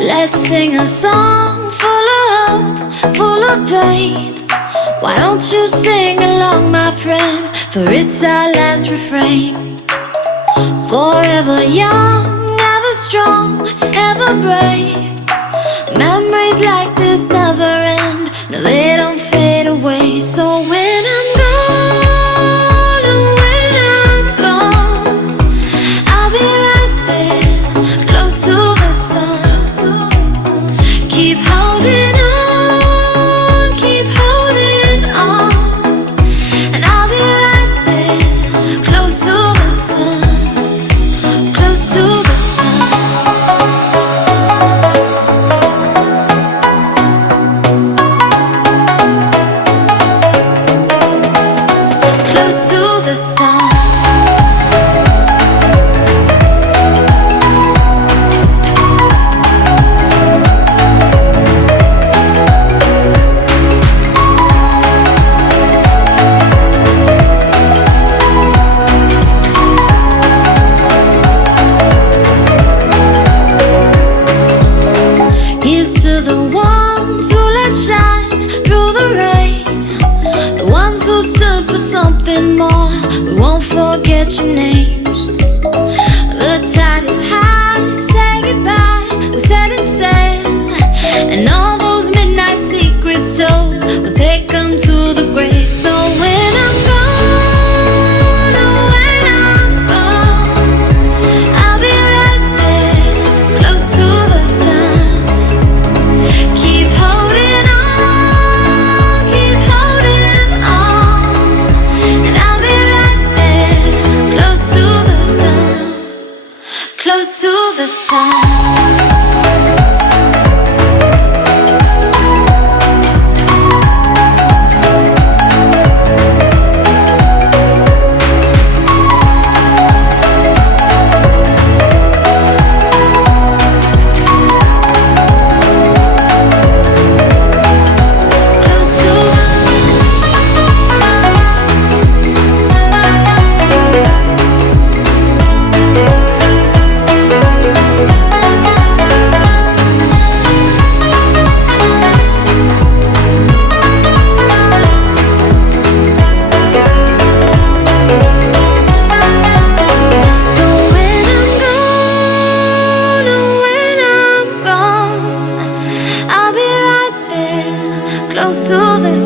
Let's sing a song full of hope, full of pain. Why don't you sing along, my friend? For it's our last refrain. Forever young, ever strong, ever brave. Memories like this never end. No, they don't fade away. So when I'm gone, oh, when I'm gone, I'll be right there, close to the sun. Keep holding on, keep holding on, and I'll be right there, close to the sun, close to the sun. Close to the sun. Here's to the ones who let shine through the rain, the ones who stood for something more. We won't forget your names. The tide is high, say goodbye, we're setting sail, and all those midnight secrets told, we'll take them to the grave. So when I'm gone, oh, when I'm gone, I'll be right there, close to the sun. Keep holding on, and I'll be right there, close to the sun, close to the sun. Close to the